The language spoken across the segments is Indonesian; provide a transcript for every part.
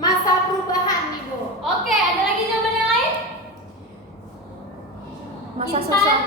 Masa perubahan, Ibu. Oke, ada lagi jawaban yang lain? Masa Intan? susah.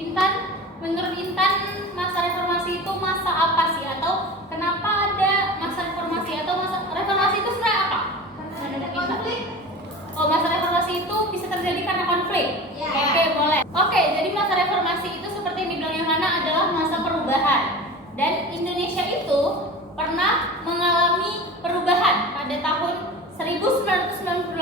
Intan, menurut Intan masa reformasi itu masa apa sih? Atau kenapa ada masa reformasi? Atau masa reformasi itu sebenarnya apa? Ada konflik. Oh, masa reformasi itu bisa terjadi karena konflik? Ya. Oke, boleh. Oke, jadi masa reformasi itu seperti yang dibilang Yohana adalah masa perubahan. Dan Indonesia itu pernah mengalami perubahan pada tahun 1998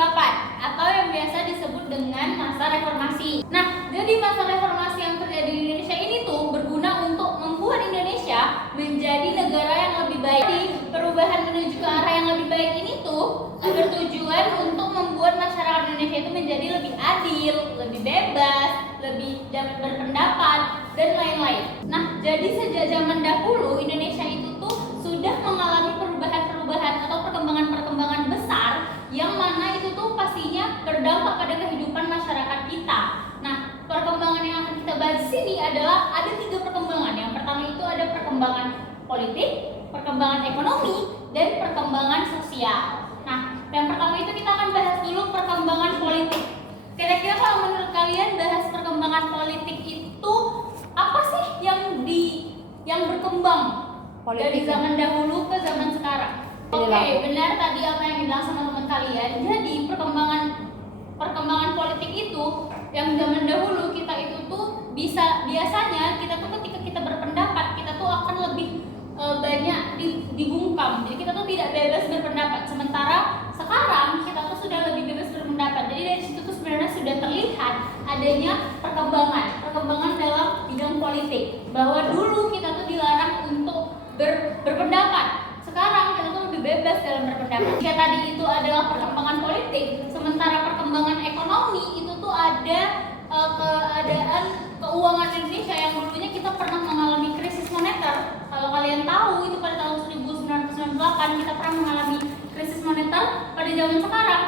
atau yang biasa disebut dengan masa reformasi. Nah, jadi masa reformasi yang terjadi di Indonesia ini tuh berguna untuk membuat Indonesia menjadi negara yang lebih baik. Jadi, perubahan menuju ke arah yang lebih baik ini tuh bertujuan untuk membuat masyarakat Indonesia itu menjadi lebih adil, lebih bebas, lebih dapat berpendapat dan lain-lain. Nah, jadi sejak zaman dahulu Indonesia itu tuh sudah mengalami perubahan-perubahan atau perkembangan-perkembangan besar yang mana itu tuh pastinya berdampak pada kehidupan masyarakat kita. Nah, perkembangan yang akan kita bahas di sini adalah ada 3 perkembangan. Yang pertama itu ada perkembangan politik, perkembangan ekonomi, dan perkembangan sosial. Nah, yang pertama itu kita akan bahas dulu perkembangan politik. Kira-kira kalau menurut kalian bahas perkembangan politik itu apa sih yang berkembang dari zaman dahulu ke zaman sekarang? Oke, benar tadi apa yang dibilang sama teman kalian. Jadi perkembangan politik itu yang zaman dahulu kita itu tuh biasanya kita tuh ketika kita berpendapat kita tuh akan lebih banyak dibungkam. Jadi kita tuh tidak bebas berpendapat. Sementara sekarang kita tuh sudah lebih bebas berpendapat. Jadi dari situ tuh sebenarnya sudah terlihat adanya perkembangan dalam bidang politik. Bahwa dulu kita tuh dilarang untuk berpendapat. Sekarang kita tuh lebih bebas dalam berpendapat. Jika tadi itu adalah perkembangan politik, sementara perkembangan ekonomi itu tuh ada keadaan keuangan Indonesia yang dulunya kita pernah mengalami krisis moneter. Kalau kalian tahu itu pada tahun 1998 kita pernah mengalami krisis moneter. Pada zaman sekarang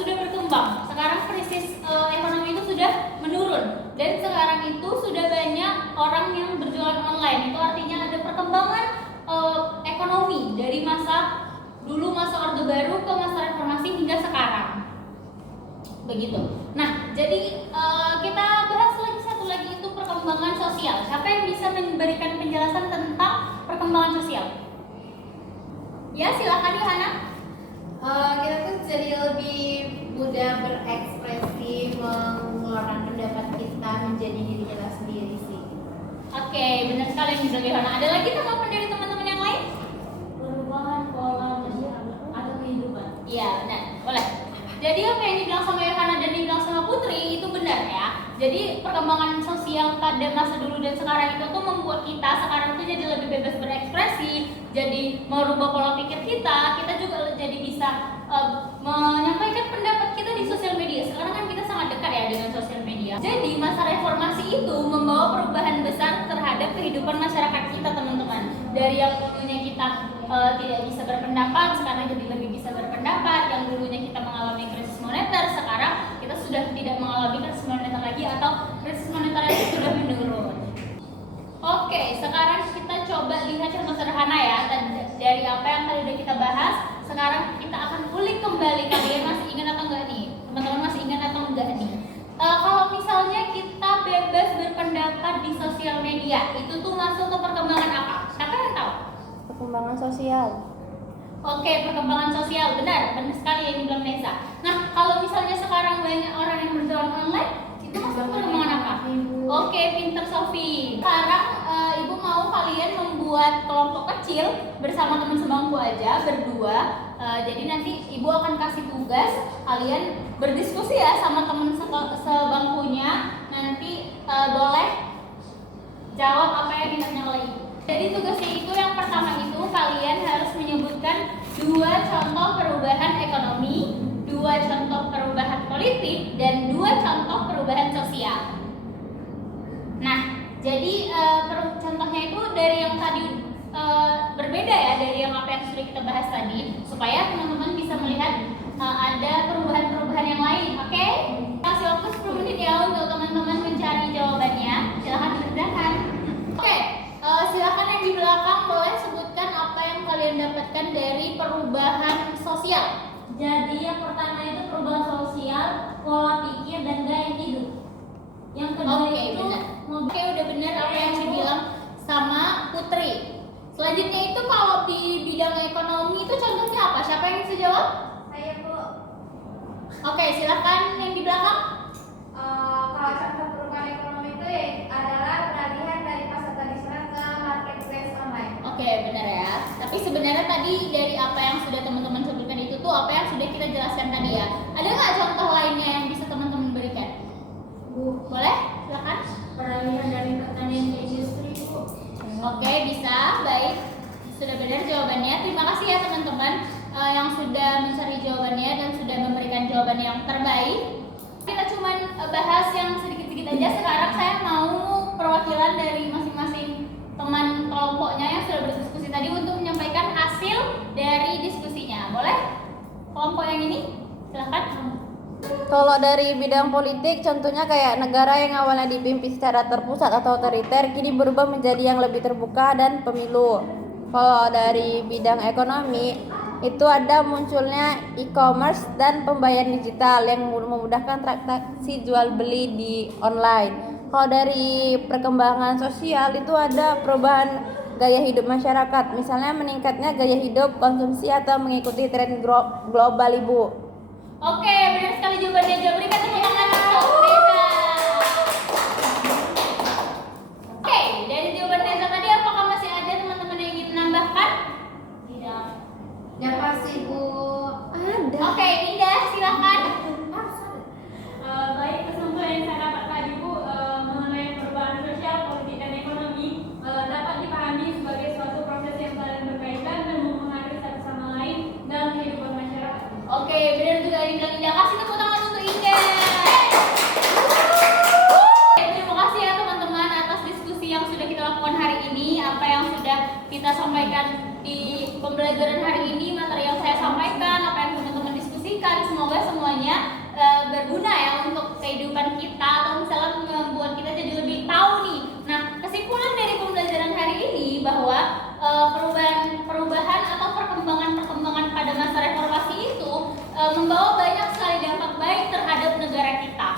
sudah berkembang. Sekarang krisis ekonomi itu sudah menurun dan sekarang itu sudah banyak orang yang berjualan online. Itu artinya ada perkembangan ekonomi dari masa Orde Baru ke masa reformasi hingga sekarang. Begitu. Nah, jadi kita bahas lagi satu lagi itu perkembangan sosial. Siapa yang bisa memberikan penjelasan tentang perkembangan sosial? Ya, silakan Yohana. Kita tuh jadi lebih mudah berekspresi, mengeluarkan pendapat kita menjadi diri kita sendiri sih. Oke, benar sekali yang dibilang Yohana. Ada lagi tanggapan dari teman-teman yang lain? Perubahan pola atau kehidupan. Iya, benar. Boleh. Jadi apa yang dibilang sama Yohana dan dibilang sama Putri itu benar ya. Jadi perkembangan sosial pada masa dulu dan sekarang itu tuh membuat kita sekarang tuh jadi lebih bebas berekspresi, jadi merubah pola pikir kita juga jadi bisa menyampaikan pendapat kita di sosial media. Sekarang kan kita sangat dekat ya dengan sosial media. Jadi masa reformasi itu membawa perubahan besar terhadap kehidupan masyarakat kita, teman-teman. Dari yang dulunya kita tidak bisa berpendapat, sekarang jadi lebih bisa berpendapat. Yang dulunya kita mengalami krisis moneter, sekarang kita sudah tidak mengalami krisis moneter lagi atau krisis moneter itu sudah menurun. Oke, sekarang kita coba lihat contoh sederhana ya dari apa yang tadi udah kita bahas. Sekarang kita akan ulik kembali. Kalian masih ingat atau enggak nih? Teman-teman masih ingat atau enggak nih? Kalau misalnya kita bebas berpendapat di sosial media, itu tuh masuk ke perkembangan apa? Siapa yang tahu? Perkembangan sosial. Oke, perkembangan sosial, benar sekali yang dibilang Neza. Nah, kalau misalnya sekarang banyak orang yang berjualan online, itu masuk perkembangan apa? Oke, pinter Sofi. Sekarang ibu mau kalian membuat kelompok kecil bersama teman sebangku aja, berdua. Jadi nanti ibu akan kasih tugas, kalian berdiskusi ya sama teman sebangkunya. Nanti boleh jawab apa yang ditanya oleh ibu. Jadi tugasnya itu yang pertama itu kalian harus menyebutkan 2 contoh perubahan ekonomi, 2 contoh perubahan politik, dan 2 contoh perubahan sosial. Nah, jadi contohnya itu dari yang tadi berbeda ya dari yang apa yang sudah kita bahas tadi, supaya teman-teman bisa melihat ada perubahan-perubahan yang lain. Oke? Kasih waktu 10 menit ya untuk teman-teman mencari jawabannya. Silahkan dikerjakan. Oke. Silakan yang di belakang boleh sebutkan apa yang kalian dapatkan dari perubahan sosial. Jadi yang pertama itu perubahan sosial, pola pikir dan gaya hidup. Yang kedua Oke, itu benar. Oke, udah benar apa yang dibilang sama Putri. Selanjutnya itu kalau di bidang ekonomi itu contohnya apa? Siapa yang bisa jawab? Saya Bu. Oke, silakan yang di belakang. Kalau contoh perubahan ekonomi itu ya adalah peralihan dari pasar tradisional ke marketplace online. Oke, benar ya. Tapi sebenarnya tadi dari apa yang sudah teman-teman sebutkan itu tuh apa yang sudah kita jelaskan tadi ya. Ada nggak contoh lainnya yang bisa teman-teman berikan? Bu, Boleh? Silakan. peralihan dari pertanian ke industri, Bu. Oke, bisa. Baik. Sudah benar jawabannya. Terima kasih ya teman-teman yang sudah mencari jawabannya dan sudah memberikan jawaban yang terbaik. Kita cuma bahas yang sedikit-sedikit aja. Sekarang saya mau perwakilan dari masing-masing teman kelompoknya yang sudah berdiskusi tadi untuk menyampaikan hasil dari diskusinya. Boleh? Kelompok yang ini, silakan. Kalau dari bidang politik, contohnya kayak negara yang awalnya dipimpin secara terpusat atau otoriter, kini berubah menjadi yang lebih terbuka dan pemilu. Kalau dari bidang ekonomi, itu ada munculnya e-commerce dan pembayaran digital yang memudahkan transaksi jual beli di online. Kalau dari perkembangan sosial, itu ada perubahan gaya hidup masyarakat, misalnya meningkatnya gaya hidup konsumsi atau mengikuti tren global, Ibu. Oke, benar sekali jawabannya. Jangan berikan tepuk tangan untuk Reza. Oke, dari jawaban Reza tadi apakah masih ada teman-teman yang ingin menambahkan? Tidak. Ya pasti Bu. Ada. Oke, Indah, silakan. Baik, kesimpulan yang saya dapat tadi Bu mengenai perubahan sosial, politik dan ekonomi dapat dipahami sebagai suatu proses yang saling berkaitan dan mempengaruhi satu sama lain dalam kehidupan masyarakat. Oke, benar juga dibilang Indah. Kasih tepuk tangan untuk Indah. Terima kasih ya teman-teman atas diskusi yang sudah kita lakukan hari ini. Apa yang sudah kita sampaikan di pembelajaran hari ini, materi yang saya sampaikan, apa yang teman-teman diskusikan, semoga semuanya berguna ya untuk kehidupan kita atau misalnya membuat kita jadi lebih tahu nih. Nah, kesimpulan dari pembelajaran hari ini bahwa perubahan atau perkembangan pada masa reformasi itu membawa banyak sekali dampak baik terhadap negara kita.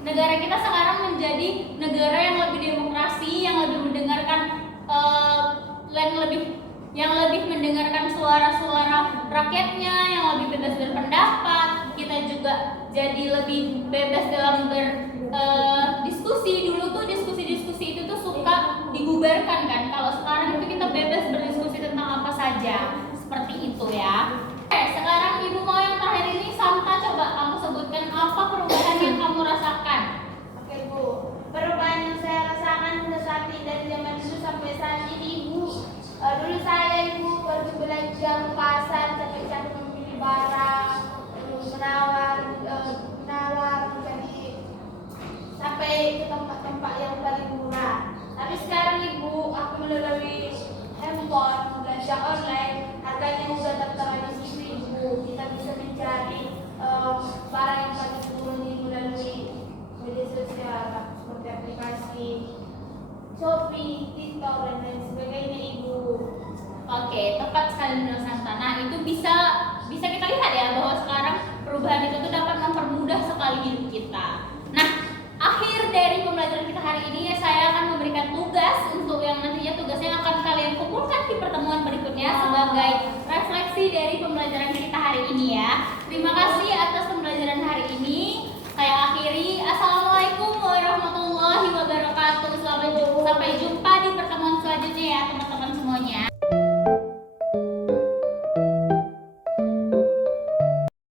Negara kita sekarang menjadi negara yang lebih demokrasi, yang lebih mendengarkan yang lebih mendengarkan suara-suara rakyatnya, yang lebih bebas berpendapat. Kita juga jadi lebih bebas dalam berdiskusi. Dulu tuh diskusi-diskusi itu tuh suka dibubarkan kan. Kalau sekarang itu kita bebas berdiskusi tentang apa saja. Seperti itu ya. Oke, sekarang Ibu mau yang terakhir ini, Santa, coba kamu sebutkan apa perubahan yang kamu rasakan. Oke Bu. Perubahan yang saya rasakan saat ini dari zaman dulu sampai saat ini Bu. Dulu saya Ibu pergi belanja ke pasar, capek-capek memilih barang, menawar, jadi sampai ke tempat-tempat yang paling murah. Tapi sekarang Ibu, aku melalui handphone, belanja online, harganya sudah tertera di situ Ibu. Kita bisa mencari barang yang paling turun melalui media sosial seperti aplikasi Shopee, TikTok dan lain sebagainya Ibu. Oke, tepat sekali menurut Santa. Nah, itu bisa kita lihat ya bahwa sekarang perubahan itu tuh dapat mempermudah sekali hidup kita. Nah, akhir dari pembelajaran kita hari ini saya akan memberikan tugas untuk yang nantinya tugasnya akan kalian kumpulkan di pertemuan berikutnya sebagai refleksi dari pembelajaran kita hari ini ya. Terima kasih atas pembelajaran hari ini. Saya akhiri. Assalamualaikum warahmatullahi wabarakatuh. Sampai jumpa di pertemuan selanjutnya ya teman-teman.